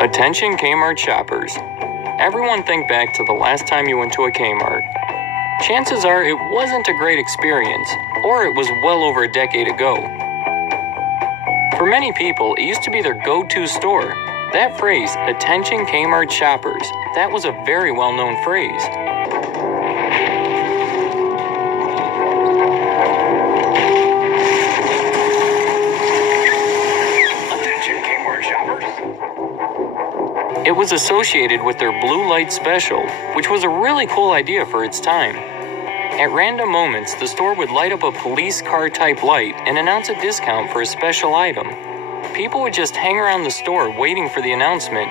Attention Kmart shoppers. Everyone think back to the last time you went to a Kmart. Chances are it wasn't a great experience, or it was well over a decade ago. For many people, it used to be their go-to store. That phrase, attention Kmart shoppers, that was a very well-known phrase. Attention Kmart shoppers. It was associated with their blue light special, which was a really cool idea for its time. At random moments, the store would light up a police car type light and announce a discount for a special item. People would just hang around the store waiting for the announcement.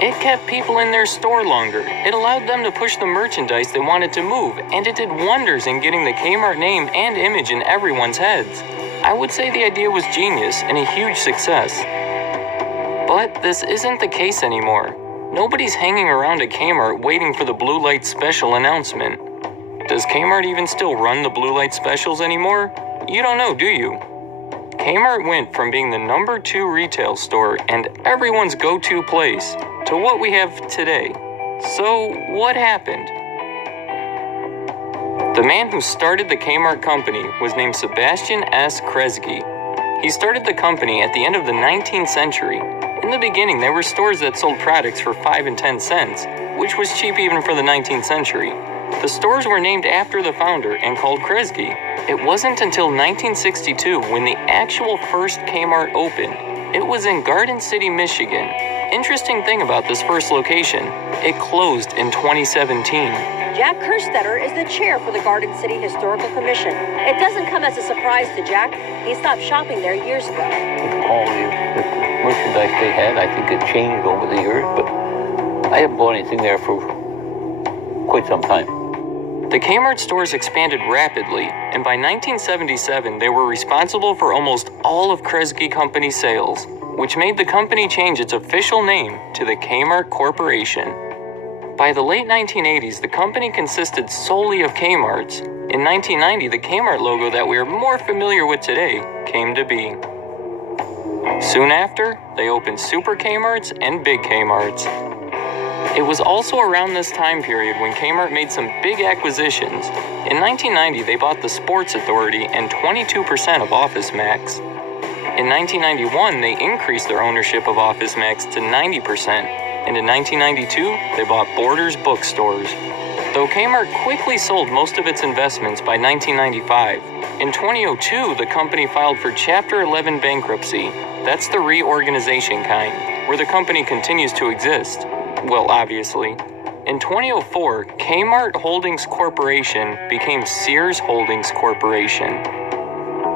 It kept people in their store longer. It allowed them to push the merchandise they wanted to move, and it did wonders in getting the Kmart name and image in everyone's heads. I would say the idea was genius and a huge success. But this isn't the case anymore. Nobody's hanging around at Kmart waiting for the blue light special announcement. Does Kmart even still run the blue light specials anymore? You don't know, do you? Kmart went from being the number 2 retail store and everyone's go-to place to what we have today. So, what happened? The man who started the Kmart company was named Sebastian S. Kresge. He started the company at the end of the 19th century. In the beginning, there were stores that sold products for 5 and 10 cents, which was cheap even for the 19th century. The stores were named after the founder and called Kresge. It wasn't until 1962 when the actual first Kmart opened. It was in Garden City, Michigan. Interesting thing about this first location, it closed in 2017. Jack Kerstetter is the chair for the Garden City Historical Commission. It doesn't come as a surprise to Jack. He stopped shopping there years ago. The quality of the merchandise they had, I think it changed over the years, but I haven't bought anything there for quite some time. The Kmart stores expanded rapidly, and by 1977 they were responsible for almost all of Kresge Company's sales, which made the company change its official name to the Kmart Corporation. By the late 1980s, the company consisted solely of Kmarts. In 1990, the Kmart logo that we are more familiar with today came to be. Soon after, they opened Super Kmarts and Big Kmarts. It was also around this time period when Kmart made some big acquisitions. In 1990, they bought the Sports Authority and 22% of OfficeMax. In 1991, they increased their ownership of OfficeMax to 90%, and in 1992, they bought Borders bookstores. Though Kmart quickly sold most of its investments by 1995, in 2002, the company filed for Chapter 11 bankruptcy. That's the reorganization kind, where the company continues to exist. Well, obviously. In 2004, Kmart Holdings Corporation became Sears Holdings Corporation.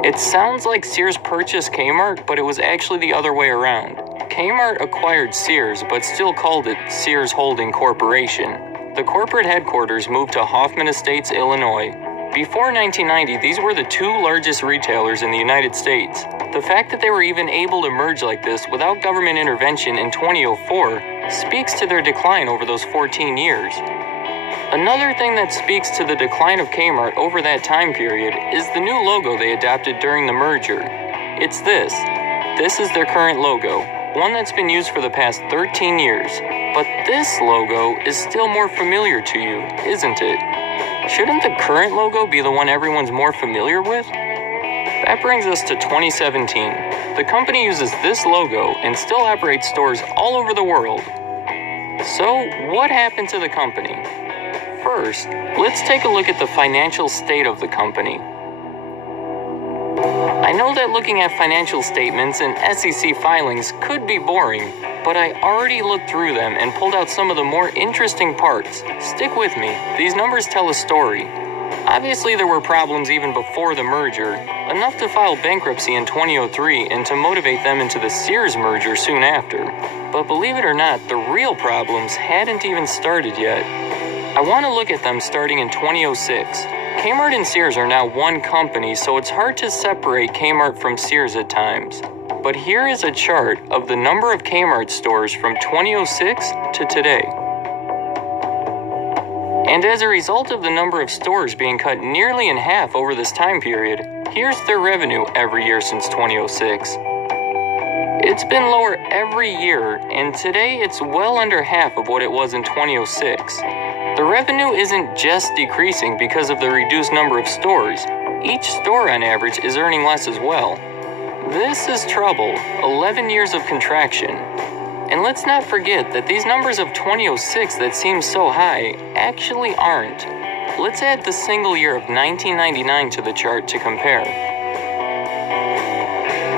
It sounds like Sears purchased Kmart, but it was actually the other way around. Kmart acquired Sears, but still called it Sears Holding Corporation. The corporate headquarters moved to Hoffman Estates, Illinois. Before 1990, these were the 2 largest retailers in the United States. The fact that they were even able to merge like this without government intervention in 2004 speaks to their decline over those 14 years. Another thing that speaks to the decline of Kmart over that time period is the new logo they adopted during the merger. It's this. This is their current logo, one that's been used for the past 13 years. But this logo is still more familiar to you, isn't it? Shouldn't the current logo be the one everyone's more familiar with? That brings us to 2017. The company uses this logo and still operates stores all over the world. So, what happened to the company? First, let's take a look at the financial state of the company. I know that looking at financial statements and SEC filings could be boring, but I already looked through them and pulled out some of the more interesting parts. Stick with me, these numbers tell a story. Obviously, there were problems even before the merger, enough to file bankruptcy in 2003 and to motivate them into the Sears merger soon after. But believe it or not, the real problems hadn't even started yet. I want to look at them starting in 2006. Kmart and Sears are now one company, so it's hard to separate Kmart from Sears at times. But here is a chart of the number of Kmart stores from 2006 to today. And as a result of the number of stores being cut nearly in half over this time period, here's their revenue every year since 2006. It's been lower every year, and today it's well under half of what it was in 2006. The revenue isn't just decreasing because of the reduced number of stores. Each store on average is earning less as well. This is trouble, 11 years of contraction. And let's not forget that these numbers of 2006 that seem so high actually aren't. Let's add the single year of 1999 to the chart to compare.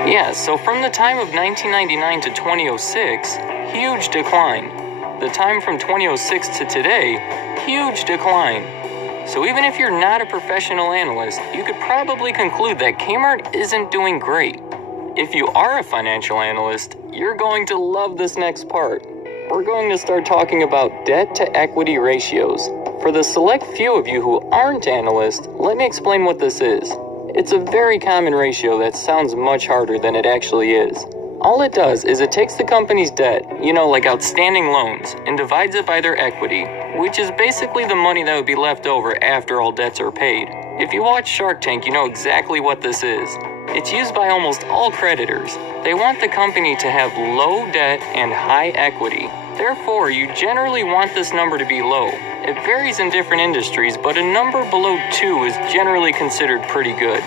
Yeah, so from the time of 1999 to 2006, huge decline. The time from 2006 to today, huge decline. So even if you're not a professional analyst, you could probably conclude that Kmart isn't doing great. If you are a financial analyst, you're going to love this next part. We're going to start talking about debt to equity ratios. For the select few of you who aren't analysts, let me explain what this is. It's a very common ratio that sounds much harder than it actually is. All it does is it takes the company's debt, like outstanding loans, and divides it by their equity, which is basically the money that would be left over after all debts are paid. If you watch Shark Tank, you know exactly what this is. It's used by almost all creditors. They want the company to have low debt and high equity. Therefore, you generally want this number to be low. It varies in different industries, but a number below 2 is generally considered pretty good.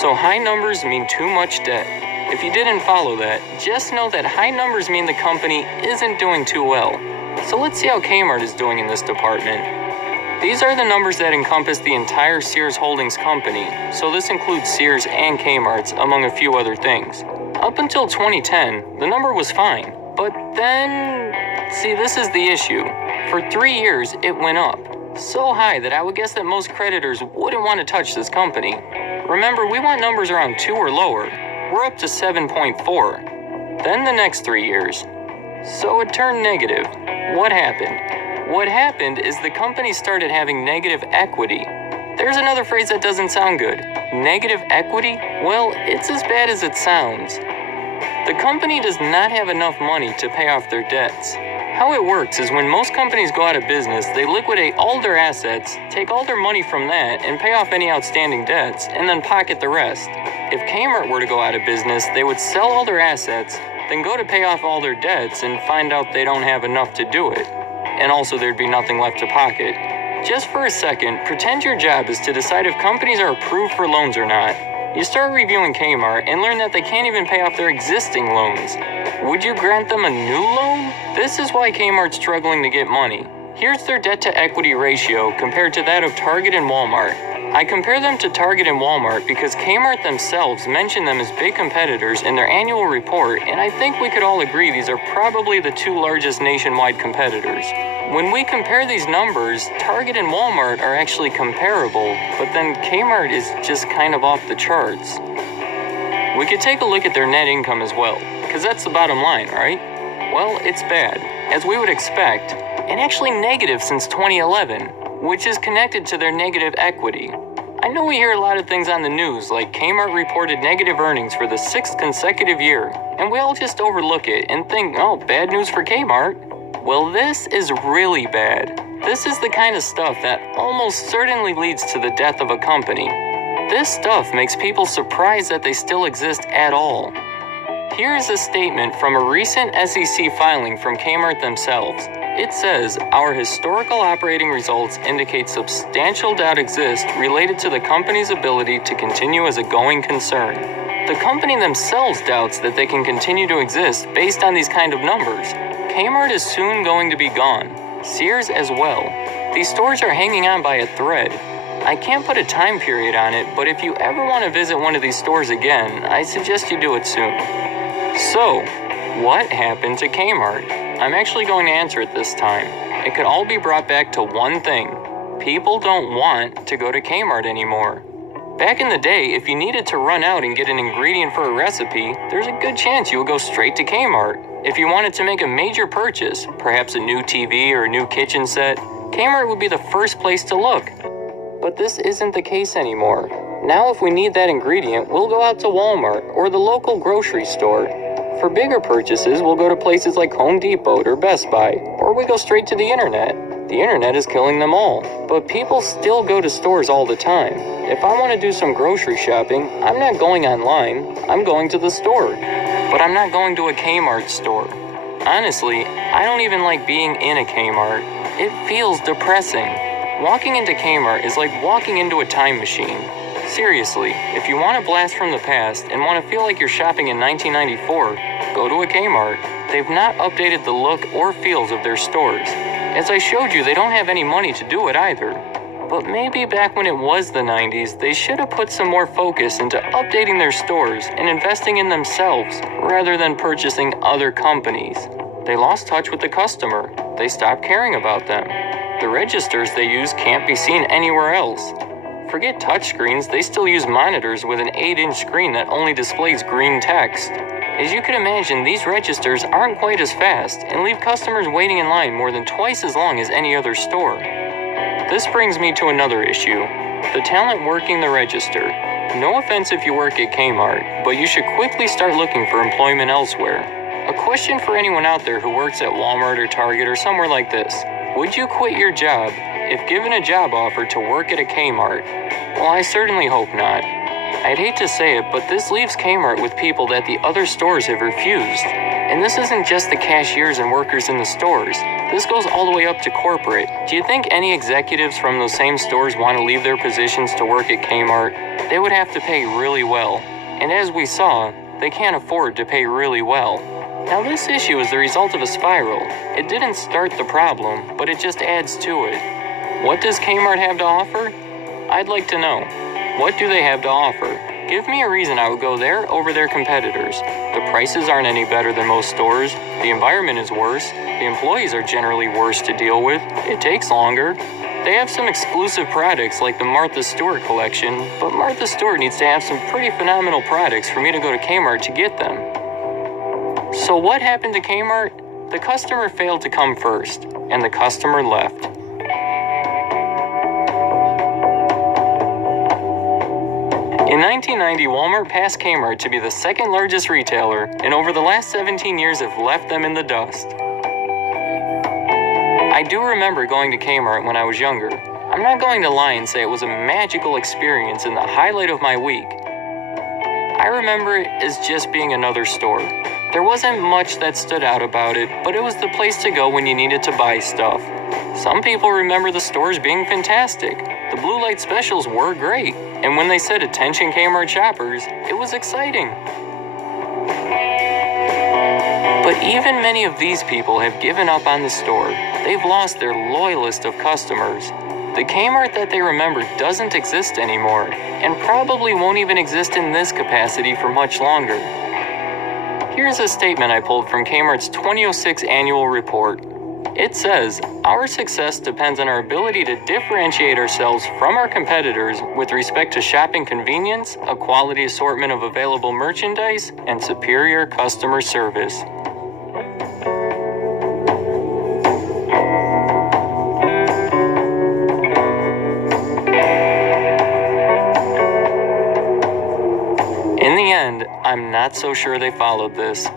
So high numbers mean too much debt. If you didn't follow that, just know that high numbers mean the company isn't doing too well. So let's see how Kmart is doing in this department. These are the numbers that encompass the entire Sears Holdings company, so this includes Sears and Kmart's, among a few other things. Up until 2010, the number was fine, but then, see, this is the issue. For 3 years, it went up, so high that I would guess that most creditors wouldn't want to touch this company. Remember, we want numbers around 2 or lower. We're up to 7.4. Then the next 3 years. So it turned negative. What happened? What happened is the company started having negative equity. There's another phrase that doesn't sound good. Negative equity? Well, it's as bad as it sounds. The company does not have enough money to pay off their debts. How it works is when most companies go out of business, they liquidate all their assets, take all their money from that, and pay off any outstanding debts, and then pocket the rest. If Kmart were to go out of business, they would sell all their assets, then go to pay off all their debts and find out they don't have enough to do it. And also there'd be nothing left to pocket. Just for a second, pretend your job is to decide if companies are approved for loans or not. You start reviewing Kmart and learn that they can't even pay off their existing loans. Would you grant them a new loan? This is why Kmart's struggling to get money. Here's their debt to equity ratio compared to that of Target and Walmart. I compare them to Target and Walmart because Kmart themselves mention them as big competitors in their annual report, and I think we could all agree these are probably the 2 largest nationwide competitors. When we compare these numbers, Target and Walmart are actually comparable, but then Kmart is just kind of off the charts. We could take a look at their net income as well, because that's the bottom line, right? Well, it's bad, as we would expect, and actually negative since 2011, which is connected to their negative equity. I know we hear a lot of things on the news, like Kmart reported negative earnings for the 6th consecutive year, and we all just overlook it and think, oh, bad news for Kmart. Well, this is really bad. This is the kind of stuff that almost certainly leads to the death of a company. This stuff makes people surprised that they still exist at all. Here is a statement from a recent SEC filing from Kmart themselves. It says, our historical operating results indicate substantial doubt exists related to the company's ability to continue as a going concern. The company themselves doubts that they can continue to exist based on these kind of numbers. Kmart is soon going to be gone. Sears as well. These stores are hanging on by a thread. I can't put a time period on it, but if you ever want to visit one of these stores again, I suggest you do it soon. So, what happened to Kmart? I'm actually going to answer it this time. It could all be brought back to one thing. People don't want to go to Kmart anymore. Back in the day, if you needed to run out and get an ingredient for a recipe, there's a good chance you would go straight to Kmart. If you wanted to make a major purchase, perhaps a new TV or a new kitchen set, Kmart would be the first place to look. But this isn't the case anymore. Now if we need that ingredient, we'll go out to Walmart or the local grocery store. For bigger purchases, we'll go to places like Home Depot or Best Buy, or we go straight to the internet. The internet is killing them all, but people still go to stores all the time. If I want to do some grocery shopping, I'm not going online, I'm going to the store. But I'm not going to a Kmart store. Honestly, I don't even like being in a Kmart. It feels depressing. Walking into Kmart is like walking into a time machine. Seriously, if you want a blast from the past and want to feel like you're shopping in 1994, go to a Kmart. They've not updated the look or feels of their stores. As I showed you, they don't have any money to do it either. But maybe back when it was the 90s, they should have put some more focus into updating their stores and investing in themselves rather than purchasing other companies. They lost touch with the customer. They stopped caring about them. The registers they use can't be seen anywhere else. Forget touchscreens, they still use monitors with an 8-inch screen that only displays green text. As you can imagine, these registers aren't quite as fast and leave customers waiting in line more than twice as long as any other store. This brings me to another issue, the talent working the register. No offense if you work at Kmart, but you should quickly start looking for employment elsewhere. A question for anyone out there who works at Walmart or Target or somewhere like this. Would you quit your job if given a job offer to work at a Kmart? Well, I certainly hope not. I'd hate to say it, but this leaves Kmart with people that the other stores have refused. And this isn't just the cashiers and workers in the stores. This goes all the way up to corporate. Do you think any executives from those same stores want to leave their positions to work at Kmart? They would have to pay really well. And as we saw, they can't afford to pay really well. Now this issue is the result of a spiral. It didn't start the problem, but it just adds to it. What does Kmart have to offer? I'd like to know. What do they have to offer? Give me a reason I would go there over their competitors. The prices aren't any better than most stores. The environment is worse. The employees are generally worse to deal with. It takes longer. They have some exclusive products like the Martha Stewart collection, but Martha Stewart needs to have some pretty phenomenal products for me to go to Kmart to get them. So what happened to Kmart? The customer failed to come first, and the customer left. In 1990, Walmart passed Kmart to be the second largest retailer, and over the last 17 years have left them in the dust. I do remember going to Kmart when I was younger. I'm not going to lie and say it was a magical experience and the highlight of my week. I remember it as just being another store. There wasn't much that stood out about it, but it was the place to go when you needed to buy stuff. Some people remember the stores being fantastic. The blue light specials were great, and when they said "Attention Kmart shoppers," it was exciting. But even many of these people have given up on the store. They've lost their loyalist of customers. The Kmart that they remember doesn't exist anymore, and probably won't even exist in this capacity for much longer. Here's a statement I pulled from Kmart's 2006 annual report. It says, "Our success depends on our ability to differentiate ourselves from our competitors with respect to shopping convenience, a quality assortment of available merchandise, and superior customer service." In the end, I'm not so sure they followed this.